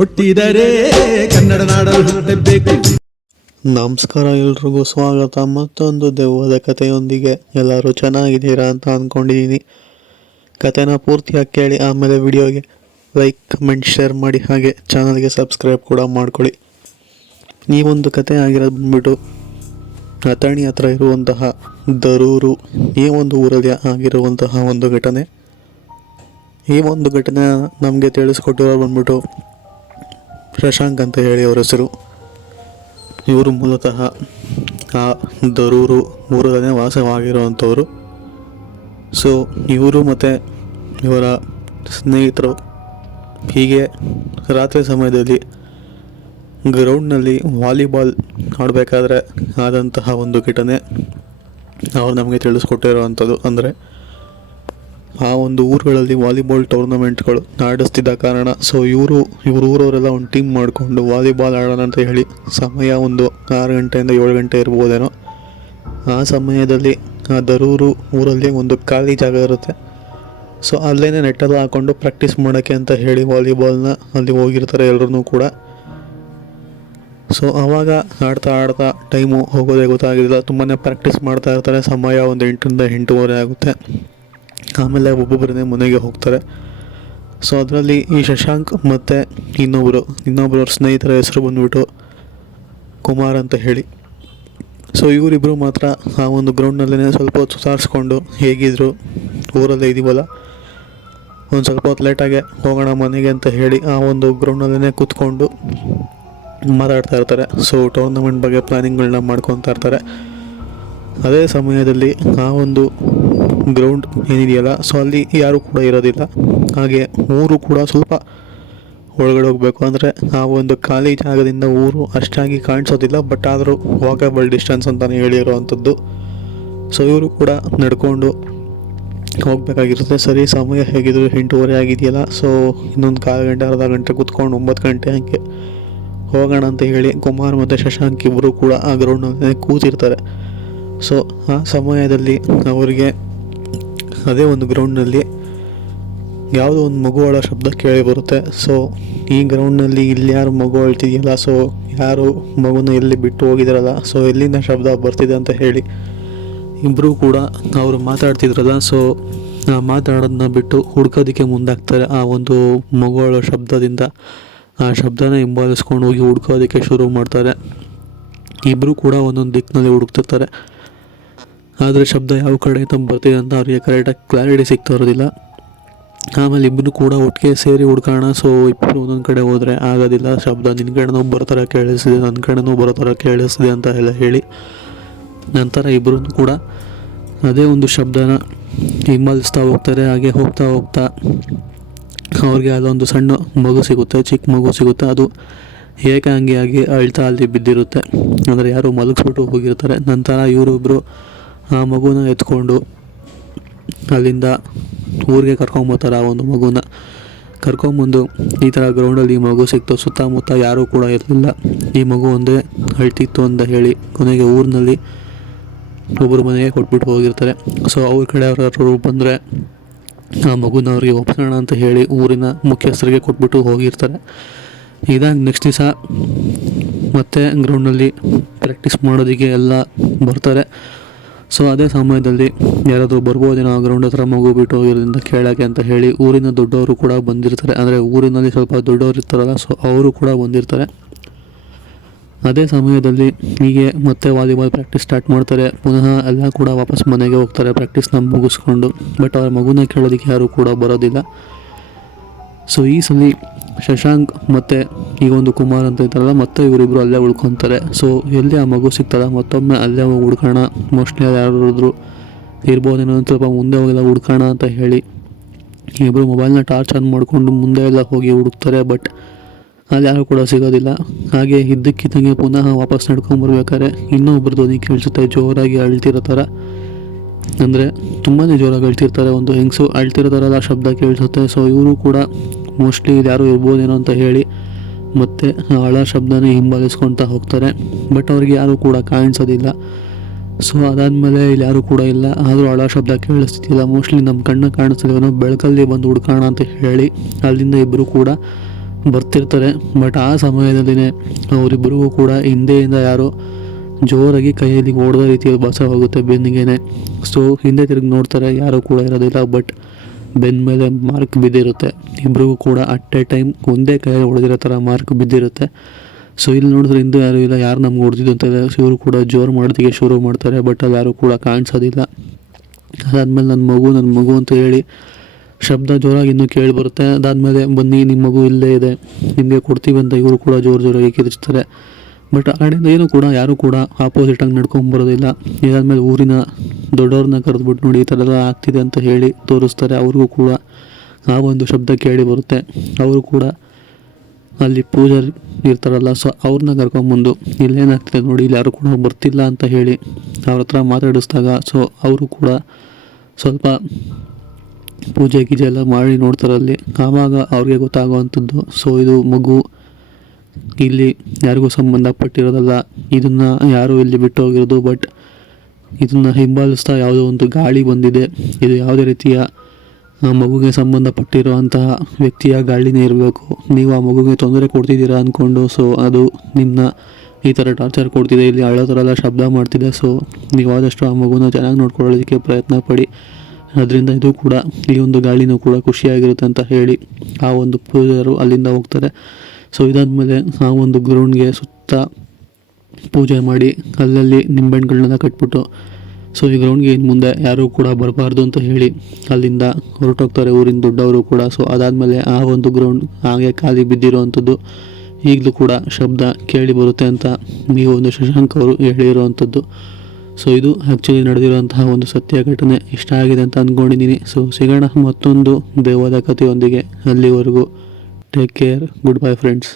ಹುಟ್ಟಿದರೆ ಕನ್ನಡ ನಾಡಲು ಹುಟ್ಟಬೇಕು. ನಮಸ್ಕಾರ, ಎಲ್ರಿಗೂ ಸ್ವಾಗತ ಮತ್ತೊಂದು ದೆವ್ವದ ಕಥೆಯೊಂದಿಗೆ. ಎಲ್ಲರೂ ಚೆನ್ನಾಗಿದ್ದೀರಾ ಅಂತ ಅಂದ್ಕೊಂಡಿದ್ದೀನಿ. ಕಥೆನ ಪೂರ್ತಿಯಾಗಿ ಕೇಳಿ ಆಮೇಲೆ ವಿಡಿಯೋಗೆ ಲೈಕ್, ಕಮೆಂಟ್, ಶೇರ್ ಮಾಡಿ. ಹಾಗೆ ಚಾನಲ್ಗೆ ಸಬ್ಸ್ಕ್ರೈಬ್ ಕೂಡ ಮಾಡ್ಕೊಳ್ಳಿ. ಈ ಒಂದು ಕತೆ ಆಗಿರೋದು ಬಂದ್ಬಿಟ್ಟು ಅಥಣಿ ಹತ್ರ ಇರುವಂತಹ ದರೂರು ಈ ಒಂದು ಊರಲ್ಲಿ ಆಗಿರುವಂತಹ ಒಂದು ಘಟನೆ. ಈ ಒಂದು ಘಟನೆ ನಮಗೆ ತಿಳಿಸ್ಕೊಟ್ಟಿರೋ ಬಂದ್ಬಿಟ್ಟು ಶಶಾಂಕ್ ಅಂತ ಹೇಳಿ ಅವರ ಹೆಸರು. ಇವರು ಮೂಲತಃ ಆ ದರೂರು ಊರಲ್ಲೇ ವಾಸವಾಗಿರುವಂಥವ್ರು. ಸೊ ಇವರು ಮತ್ತು ಇವರ ಸ್ನೇಹಿತರು ಹೀಗೆ ರಾತ್ರಿ ಸಮಯದಲ್ಲಿ ಗ್ರೌಂಡ್ನಲ್ಲಿ ವಾಲಿಬಾಲ್ ಆಡಬೇಕಾದ್ರೆ ಆದಂತಹ ಒಂದು ಘಟನೆ ಅವರು ನಮಗೆ ತಿಳಿಸ್ಕೊಟ್ಟಿರುವಂಥದ್ದು. ಅಂದರೆ ಆ ಒಂದು ಊರುಗಳಲ್ಲಿ ವಾಲಿಬಾಲ್ ಟೂರ್ನಮೆಂಟ್ಗಳು ನಡೆಸ್ತಿದ್ದ ಕಾರಣ ಸೊ ಇವರು ಊರವರೆಲ್ಲ ಒಂದು ಟೀಮ್ ಮಾಡಿಕೊಂಡು ವಾಲಿಬಾಲ್ ಆಡೋಣ ಅಂತ ಹೇಳಿ ಸಮಯ ಒಂದು 6 ಗಂಟೆಯಿಂದ 7 ಗಂಟೆ ಇರ್ಬೋದೇನೋ. ಆ ಸಮಯದಲ್ಲಿ ಆ ದರೂರು ಊರಲ್ಲಿ ಒಂದು ಖಾಲಿ ಜಾಗ ಇರುತ್ತೆ. ಸೊ ಅಲ್ಲೇ ನೆಟ್ಟೆಲ್ಲ ಹಾಕ್ಕೊಂಡು ಪ್ರಾಕ್ಟೀಸ್ ಮಾಡೋಕ್ಕೆ ಅಂತ ಹೇಳಿ ವಾಲಿಬಾಲ್ನ ಅಲ್ಲಿ ಹೋಗಿರ್ತಾರೆ ಎಲ್ಲರೂ ಕೂಡ. ಸೊ ಆವಾಗ ಆಡ್ತಾ ಟೈಮು ಹೋಗೋದೇ ಗೊತ್ತಾಗಿಲ್ಲ. ತುಂಬಾ ಪ್ರಾಕ್ಟೀಸ್ ಮಾಡ್ತಾ ಇರ್ತಾರೆ. ಸಮಯ ಒಂದು 8ರಿಂದ 8:30 ಆಗುತ್ತೆ. ಆಮೇಲೆ ಒಬ್ಬೊಬ್ಬರನ್ನೇ ಮನೆಗೆ ಹೋಗ್ತಾರೆ. ಸೊ ಅದರಲ್ಲಿ ಈ ಶಶಾಂಕ್ ಮತ್ತು ಇನ್ನೊಬ್ಬರು ಸ್ನೇಹಿತರ ಹೆಸರು ಬಂದ್ಬಿಟ್ಟು ಕುಮಾರ್ ಅಂತ ಹೇಳಿ. ಸೊ ಇವರಿಬ್ಬರು ಮಾತ್ರ ಆ ಒಂದು ಗ್ರೌಂಡ್ನಲ್ಲೇ ಸ್ವಲ್ಪ ಹೊತ್ತು ಸುಧಾರಿಸ್ಕೊಂಡು ಹೇಗಿದ್ರು ಊರಲ್ಲೇ ಇದೀವಲ್ಲ ಒಂದು ಸ್ವಲ್ಪ ಹೊತ್ತು ಲೇಟಾಗೆ ಹೋಗೋಣ ಮನೆಗೆ ಅಂತ ಹೇಳಿ ಆ ಒಂದು ಗ್ರೌಂಡ್ನಲ್ಲೇ ಕೂತ್ಕೊಂಡು ಮಾತಾಡ್ತಾ ಇರ್ತಾರೆ. ಸೊ ಟೂರ್ನಮೆಂಟ್ ಬಗ್ಗೆ ಪ್ಲ್ಯಾನಿಂಗ್ಗಳನ್ನ ಮಾಡ್ಕೊತಾ ಇರ್ತಾರೆ. ಅದೇ ಸಮಯದಲ್ಲಿ ಆ ಒಂದು ಗ್ರೌಂಡ್ ಏನಿದೆಯಲ್ಲ ಸೊ ಅಲ್ಲಿ ಯಾರೂ ಕೂಡ ಇರೋದಿಲ್ಲ. ಹಾಗೆ ಊರು ಕೂಡ ಸ್ವಲ್ಪ ಒಳಗಡೆ ಹೋಗಬೇಕು. ಅಂದರೆ ಆ ಒಂದು ಖಾಲಿ ಜಾಗದಿಂದ ಊರು ಅಷ್ಟಾಗಿ ಕಾಣಿಸೋದಿಲ್ಲ, ಬಟ್ ಆದರೂ ವಾಕಬಲ್ ಡಿಸ್ಟೆನ್ಸ್ ಅಂತಲೇ ಹೇಳಿರುವಂಥದ್ದು. ಸೊ ಇವರು ಕೂಡ ನಡ್ಕೊಂಡು ಹೋಗಬೇಕಾಗಿರುತ್ತೆ. ಸರಿ, ಸಮಯ ಹೇಗಿದ್ರು 8:30 ಆಗಿದೆಯಲ್ಲ. ಸೊ ಇನ್ನೊಂದು 1/4 ಗಂಟೆ ಅರ್ಧ ಗಂಟೆ ಕೂತ್ಕೊಂಡು 9 ಗಂಟೆ ಹಂಗೆ ಹೋಗೋಣ ಅಂತ ಹೇಳಿ ಕುಮಾರ್ ಮತ್ತು ಶಶಾಂಕ್ ಇಬ್ಬರು ಕೂಡ ಆ ಗ್ರೌಂಡ್ನಲ್ಲಿ ಕೂತಿರ್ತಾರೆ. ಸೊ ಆ ಸಮಯದಲ್ಲಿ ಅವರಿಗೆ ಅದೇ ಒಂದು ಗ್ರೌಂಡ್ನಲ್ಲಿ ಯಾವುದೋ ಒಂದು ಮಗು ಅಳೋ ಶಬ್ದ ಕೇಳಿ ಬರುತ್ತೆ. ಸೊ ಈ ಗ್ರೌಂಡ್ನಲ್ಲಿ ಇಲ್ಲಿ ಯಾರು ಮಗು ಅಳ್ತಿದೆಯಲ್ಲ, ಸೊ ಯಾರು ಮಗುನ ಎಲ್ಲಿ ಬಿಟ್ಟು ಹೋಗಿದಾರಲ್ಲ, ಸೊ ಎಲ್ಲಿಂದ ಶಬ್ದ ಬರ್ತಿದೆ ಅಂತ ಹೇಳಿ ಇಬ್ಬರು ಕೂಡ ಅವರು ಮಾತಾಡ್ತಿದ್ರಲ್ಲ. ಸೊ ಆ ಮಾತಾಡೋದನ್ನ ಬಿಟ್ಟು ಹುಡ್ಕೋದಕ್ಕೆ ಮುಂದಾಗ್ತಾರೆ. ಆ ಒಂದು ಮಗು ಅಳೋ ಶಬ್ದದಿಂದ ಆ ಶಬ್ದನ ಹಿಂಬಾಲಿಸ್ಕೊಂಡು ಹೋಗಿ ಹುಡ್ಕೋದಕ್ಕೆ ಶುರು ಮಾಡ್ತಾರೆ. ಇಬ್ಬರು ಕೂಡ ಒಂದೊಂದು ದಿಕ್ಕಿನಲ್ಲಿ ಹುಡುಕ್ತಿರ್ತಾರೆ. ಆದರೆ ಶಬ್ದ ಯಾವ ಕಡೆಯಿಂದ ಬರ್ತಿದೆ ಅಂತ ಅವರಿಗೆ ಕರೆಕ್ಟಾಗಿ ಕ್ಲಾರಿಟಿ ಸಿಗ್ತಾ ಇರೋದಿಲ್ಲ. ಆಮೇಲೆ ಇಬ್ಬರು ಕೂಡ ಒಟ್ಟಿಗೆ ಸೇರಿ ಹುಡ್ಕೋಣ. ಸೊ ಇಬ್ಬರು ಒಂದೊಂದು ಕಡೆ ಹೋದರೆ ಆಗೋದಿಲ್ಲ. ಶಬ್ದ ನಿನ್ನ ಕಡೆನೂ ಬರೋ ಥರ ಕೇಳಿಸ್ತಿದೆ, ನನ್ನ ಕಡೆನೂ ಬರೋ ಥರ ಕೇಳಿಸ್ತಿದೆ ಅಂತ ಎಲ್ಲ ಹೇಳಿ ನಂತರ ಇಬ್ಬರೂ ಕೂಡ ಅದೇ ಒಂದು ಶಬ್ದನ ಹಿಂಬಾಲಿಸ್ತಾ ಹೋಗ್ತಾರೆ. ಹಾಗೆ ಹೋಗ್ತಾ ಅವ್ರಿಗೆ ಅಲ್ಲೊಂದು ಸಣ್ಣ ಮಗು ಸಿಗುತ್ತೆ, ಚಿಕ್ಕ ಮಗು ಸಿಗುತ್ತೆ. ಅದು ಏಕಾಂಗಿಯಾಗಿ ಅಳ್ತಾ ಅಲ್ಲಿ ಬಿದ್ದಿರುತ್ತೆ. ಅಂದರೆ ಯಾರು ಮಲಗಿಸ್ಬಿಟ್ಟು ಹೋಗಿರ್ತಾರೆ. ನಂತರ ಇವರಿಬ್ಬರು ಆ ಮಗುನ ಎತ್ಕೊಂಡು ಅಲ್ಲಿಂದ ಊರಿಗೆ ಕರ್ಕೊಂಬರ್ತಾರೆ. ಆ ಒಂದು ಮಗುನ ಕರ್ಕೊಂಬಂದು ಈ ಥರ ಗ್ರೌಂಡಲ್ಲಿ ಈ ಮಗು ಸಿಕ್ತು. ಸುತ್ತಮುತ್ತ ಯಾರೂ ಕೂಡ ಇರಲಿಲ್ಲ. ಈ ಮಗು ಒಂದೇ ಅಳ್ತಿತ್ತು ಅಂತ ಹೇಳಿ ಕೊನೆಗೆ ಊರಿನಲ್ಲಿ ಒಬ್ಬರು ಮನೆಗೆ ಕೊಟ್ಬಿಟ್ಟು ಹೋಗಿರ್ತಾರೆ. ಸೊ ಅವ್ರ ಕಡೆ ಅವ್ರು ಬಂದರೆ ಆ ಮಗುನ ಅವ್ರಿಗೆ ಒಪ್ಸೋಣ ಅಂತ ಹೇಳಿ ಊರಿನ ಮುಖ್ಯಸ್ಥರಿಗೆ ಕೊಟ್ಬಿಟ್ಟು ಹೋಗಿರ್ತಾರೆ. ಇದಾಗಿ ನೆಕ್ಸ್ಟ್ ದಿವಸ ಮತ್ತೆ ಗ್ರೌಂಡಲ್ಲಿ ಪ್ರಾಕ್ಟೀಸ್ ಮಾಡೋದಕ್ಕೆ ಎಲ್ಲ ಬರ್ತಾರೆ. ಸೊ ಅದೇ ಸಮಯದಲ್ಲಿ ಯಾರಾದರೂ ಬರ್ಬೋದೇನೋ ಆ ಗ್ರೌಂಡ್ ಹತ್ರ ಮಗು ಬಿಟ್ಟು ಹೋಗಿರೋದ್ರಿಂದ ಕೇಳೋಕ್ಕೆ ಅಂತ ಹೇಳಿ ಊರಿನ ದೊಡ್ಡವರು ಕೂಡ ಬಂದಿರ್ತಾರೆ. ಅಂದರೆ ಊರಿನಲ್ಲಿ ಸ್ವಲ್ಪ ದೊಡ್ಡವರು ಇರ್ತಾರಲ್ಲ, ಸೊ ಅವರು ಕೂಡ ಬಂದಿರ್ತಾರೆ. ಅದೇ ಸಮಯದಲ್ಲಿ ಹೀಗೆ ಮತ್ತೆ ವಾಲಿಬಾಲ್ ಪ್ರಾಕ್ಟೀಸ್ ಸ್ಟಾರ್ಟ್ ಮಾಡ್ತಾರೆ. ಪುನಃ ಎಲ್ಲ ಕೂಡ ವಾಪಸ್ ಮನೆಗೆ ಹೋಗ್ತಾರೆ ಪ್ರಾಕ್ಟೀಸ್ನ ಮುಗಿಸ್ಕೊಂಡು. ಬಟ್ ಅವ್ರ ಮಗುನ ಕೇಳೋದಕ್ಕೆ ಯಾರೂ ಕೂಡ ಬರೋದಿಲ್ಲ. ಸೊ ಈ ಸಲ ಶಶಾಂಕ್ ಮತ್ತು ಈ ಒಂದು ಕುಮಾರ್ ಅಂತ ಇದ್ದಾರಲ್ಲ, ಮತ್ತೆ ಇವರಿಬ್ಬರು ಅಲ್ಲೇ ಉಳ್ಕೊತಾರೆ. ಸೊ ಎಲ್ಲಿ ಆ ಮಗು ಸಿಗ್ತಲ್ಲ ಮತ್ತೊಮ್ಮೆ ಅಲ್ಲೇ ಹೋಗಿ ಹುಡ್ಕೋಣ, ಮೋಸ್ಟ್ಲಿ ಯಾರಾದ್ರೂ ಇರ್ಬೋದೇನೋ ಸ್ವಲ್ಪ ಮುಂದೆ ಹೋಗೆಲ್ಲ ಹುಡ್ಕೋಣ ಅಂತ ಹೇಳಿ ಇಬ್ಬರು ಮೊಬೈಲ್ನ ಟಾರ್ಚ್ ಆನ್ ಮಾಡಿಕೊಂಡು ಮುಂದೆ ಎಲ್ಲ ಹೋಗಿ ಹುಡುಕ್ತಾರೆ. ಬಟ್ ಅಲ್ಲಿ ಯಾರು ಕೂಡ ಸಿಗೋದಿಲ್ಲ. ಹಾಗೆ ಇದ್ದಕ್ಕಿದ್ದಂಗೆ ಪುನಃ ವಾಪಸ್ ನಡ್ಕೊಂಬರ್ಬೇಕಾದ್ರೆ ಇನ್ನೊಬ್ಬರು ಧ್ವನಿ ಕೇಳಿಸುತ್ತೆ, ಜೋರಾಗಿ ಅಳ್ತಿರೋ ಥರ. ಅಂದರೆ ತುಂಬಾ ಜೋರಾಗಿ ಅಳ್ತಿರ್ತಾರೆ. ಒಂದು ಹೆಂಗಸು ಅಳ್ತಿರೋ ಥರ ಶಬ್ದ ಕೇಳಿಸುತ್ತೆ. ಸೊ ಇವರು ಕೂಡ ಮೋಸ್ಟ್ಲಿ ಇದು ಯಾರು ಇರ್ಬೋದೇನೋ ಅಂತ ಹೇಳಿ ಮತ್ತು ಅಳ ಶಬ್ದನೇ ಹಿಂಬಾಲಿಸ್ಕೊಳ್ತಾ ಹೋಗ್ತಾರೆ. ಬಟ್ ಅವ್ರಿಗೆ ಯಾರೂ ಕೂಡ ಕಾಣಿಸೋದಿಲ್ಲ. ಸೊ ಅದಾದಮೇಲೆ ಇಲ್ಲಿ ಯಾರೂ ಕೂಡ ಇಲ್ಲ. ಆದರೂ ಅಳ ಶಬ್ದ ಕೇಳಿಸ್ತಿದ್ದಿಲ್ಲ. ಮೋಸ್ಟ್ಲಿ ನಮ್ಮ ಕಣ್ಣು ಕಾಣಿಸ್ತಿದ್ದೇನೋ, ಬೆಳಕಲ್ಲಿ ಬಂದು ಹುಡ್ಕೋಣ ಅಂತ ಹೇಳಿ ಅಲ್ಲಿಂದ ಇಬ್ಬರು ಕೂಡ ಬರ್ತಿರ್ತಾರೆ. ಬಟ್ ಆ ಸಮಯದಲ್ಲಿನೇ ಅವರಿಬ್ಬರಿಗೂ ಕೂಡ ಹಿಂದೆಯಿಂದ ಯಾರೋ ಜೋರಾಗಿ ಕೈಯಲ್ಲಿ ಹೊಡೆದ ರೀತಿಯಲ್ಲಿ ಬಸವಾಗುತ್ತೆ ಬೆನ್ನಿಗೆನೆ. ಸೊ ಹಿಂದೆ ತಿರುಗಿ ನೋಡ್ತಾರೆ, ಯಾರೂ ಕೂಡ ಇರೋದಿಲ್ಲ. ಬಟ್ ಬೆನ್ನ ಮೇಲೆ ಮಾರ್ಕ್ ಬಿದ್ದಿರುತ್ತೆ. ಇಬ್ರಿಗೂ ಕೂಡ ಅಟ್ ಎ ಟೈಮ್ ಒಂದೇ ಕೈಯಲ್ಲಿ ಹೊಡೆದಿರೋ ಥರ ಮಾರ್ಕ್ ಬಿದ್ದಿರುತ್ತೆ. ಸೊ ಇಲ್ಲಿ ನೋಡಿದ್ರೆ ಹಿಂದೆ ಯಾರೂ ಇಲ್ಲ, ಯಾರು ನಮ್ಗೆ ಹೊಡೆದಿದ್ದು ಅಂತ ಇವರು ಕೂಡ ಜೋರು ಮಾಡೋದಕ್ಕೆ ಶುರು ಮಾಡ್ತಾರೆ. ಬಟ್ ಅಲ್ಲಿ ಯಾರೂ ಕೂಡ ಕಾಣಿಸೋದಿಲ್ಲ. ಅದಾದಮೇಲೆ ನನ್ನ ಮಗು ಅಂತ ಹೇಳಿ ಶಬ್ದ ಜೋರಾಗಿ ಇನ್ನೂ ಕೇಳಿ ಬರುತ್ತೆ. ಅದಾದಮೇಲೆ ಬನ್ನಿ ನಿಮ್ಮ ಮಗು ಇಲ್ಲೇ ಇದೆ, ನಿಮಗೆ ಕೊಡ್ತೀವಿ ಅಂತ ಇವರು ಕೂಡ ಜೋರಾಗಿ ಕಿರಿಚ್ತಾರೆ. ಬಟ್ ಆ ಕಡೆಯಿಂದ ಏನೂ ಕೂಡ ಯಾರೂ ಕೂಡ ಆಪೋಸಿಟಾಗಿ ನಡ್ಕೊಂಬರೋದಿಲ್ಲ. ಇದಾದಮೇಲೆ ಊರಿನ ದೊಡ್ಡವ್ರನ್ನ ಕರೆದ್ಬಿಟ್ಟು ನೋಡಿ ಈ ಥರ ಎಲ್ಲ ಆಗ್ತಿದೆ ಅಂತ ಹೇಳಿ ತೋರಿಸ್ತಾರೆ. ಅವ್ರಿಗೂ ಕೂಡ ಆ ಒಂದು ಶಬ್ದ ಕೇಳಿ ಬರುತ್ತೆ. ಅವರು ಕೂಡ ಅಲ್ಲಿ ಪೂಜಾರಿ ಇರ್ತಾರಲ್ಲ, ಸೊ ಅವ್ರನ್ನ ಕರ್ಕೊಂಬಂದು ಇಲ್ಲೇನಾಗ್ತಿದೆ ನೋಡಿ, ಇಲ್ಲಿ ಯಾರು ಕೂಡ ಬರ್ತಿಲ್ಲ ಅಂತ ಹೇಳಿ ಅವ್ರ ಹತ್ರ ಮಾತಾಡಿಸಿದಾಗ ಸೊ ಅವರು ಕೂಡ ಸ್ವಲ್ಪ ಪೂಜೆ ಗೀಜೆ ಎಲ್ಲ ಮಾಡಿ ನೋಡ್ತಾರಲ್ಲಿ. ಆವಾಗ ಅವ್ರಿಗೆ ಗೊತ್ತಾಗುವಂಥದ್ದು, ಸೊ ಇದು ಮಗು ಇಲ್ಲಿ ಯಾರಿಗೂ ಸಂಬಂಧಪಟ್ಟಿರೋದಲ್ಲ, ಇದನ್ನು ಯಾರೂ ಇಲ್ಲಿ ಬಿಟ್ಟು ಹೋಗಿರೋದು. ಬಟ್ ಇದನ್ನು ಹಿಂಬಾಲಿಸ್ತಾ ಯಾವುದೋ ಒಂದು ಗಾಳಿ ಬಂದಿದೆ, ಇದು ಯಾವುದೇ ರೀತಿಯ ಮಗುಗೆ ಸಂಬಂಧಪಟ್ಟಿರುವಂತಹ ವ್ಯಕ್ತಿಯ ಗಾಳಿನೇ ಇರಬೇಕು. ನೀವು ಆ ಮಗುಗೆ ತೊಂದರೆ ಕೊಡ್ತಿದ್ದೀರಾ ಅಂದ್ಕೊಂಡು ಸೊ ಅದು ನಿಮ್ಮನ್ನ ಈ ಥರ ಟಾರ್ಚರ್ ಕೊಡ್ತಿದೆ, ಇಲ್ಲಿ ಅಳೋ ಥರ ಎಲ್ಲ ಶಬ್ದ ಮಾಡ್ತಿದೆ. ಸೊ ನೀವು ಆದಷ್ಟು ಆ ಮಗುನ ಚೆನ್ನಾಗಿ ನೋಡ್ಕೊಳ್ಳೋದಕ್ಕೆ ಪ್ರಯತ್ನ ಪಡಿ. ಅದರಿಂದ ಇದು ಕೂಡ ಈ ಒಂದು ಗಾಳಿನೂ ಕೂಡ ಖುಷಿಯಾಗಿರುತ್ತೆ ಅಂತ ಹೇಳಿ ಆ ಒಂದು ಪೂಜಾರು ಅಲ್ಲಿಂದ ಹೋಗ್ತಾರೆ. ಸೊ ಇದಾದಮೇಲೆ ಆ ಒಂದು ಗ್ರೌಂಡ್ಗೆ ಸುತ್ತ ಪೂಜೆ ಮಾಡಿ ಅಲ್ಲಲ್ಲಿ ನಿಂಬೆಹಣ್ಣುಗಳನ್ನೆಲ್ಲ ಕಟ್ಬಿಟ್ಟು ಸೊ ಈ ಗ್ರೌಂಡ್ಗೆ ಇನ್ನು ಮುಂದೆ ಯಾರೂ ಕೂಡ ಬರಬಾರ್ದು ಅಂತ ಹೇಳಿ ಅಲ್ಲಿಂದ ಹೊರಟೋಗ್ತಾರೆ ಊರಿನ ದೊಡ್ಡವರು ಕೂಡ. ಸೊ ಅದಾದಮೇಲೆ ಆ ಒಂದು ಗ್ರೌಂಡ್ ಹಾಗೆ ಖಾಲಿ ಬಿದ್ದಿರೋವಂಥದ್ದು ಈಗಲೂ ಕೂಡ ಶಬ್ದ ಕೇಳಿ ಬರುತ್ತೆ ಅಂತ ನೀವು ಒಂದು ಶಶಾಂಕ್ ಅವರು ಹೇಳಿರುವಂಥದ್ದು. ಸೊ ಇದು ಆ್ಯಕ್ಚುಲಿ ನಡೆದಿರುವಂತಹ ಒಂದು ಸತ್ಯ ಘಟನೆ. ಇಷ್ಟ ಆಗಿದೆ ಅಂತ ಅಂದ್ಕೊಂಡಿದ್ದೀನಿ. ಸೊ ಸಿಗೋಣ ಮತ್ತೊಂದು ದೆವ್ವದ ಕಥೆಯೊಂದಿಗೆ. ಅಲ್ಲಿವರೆಗೂ take care, good bye friends.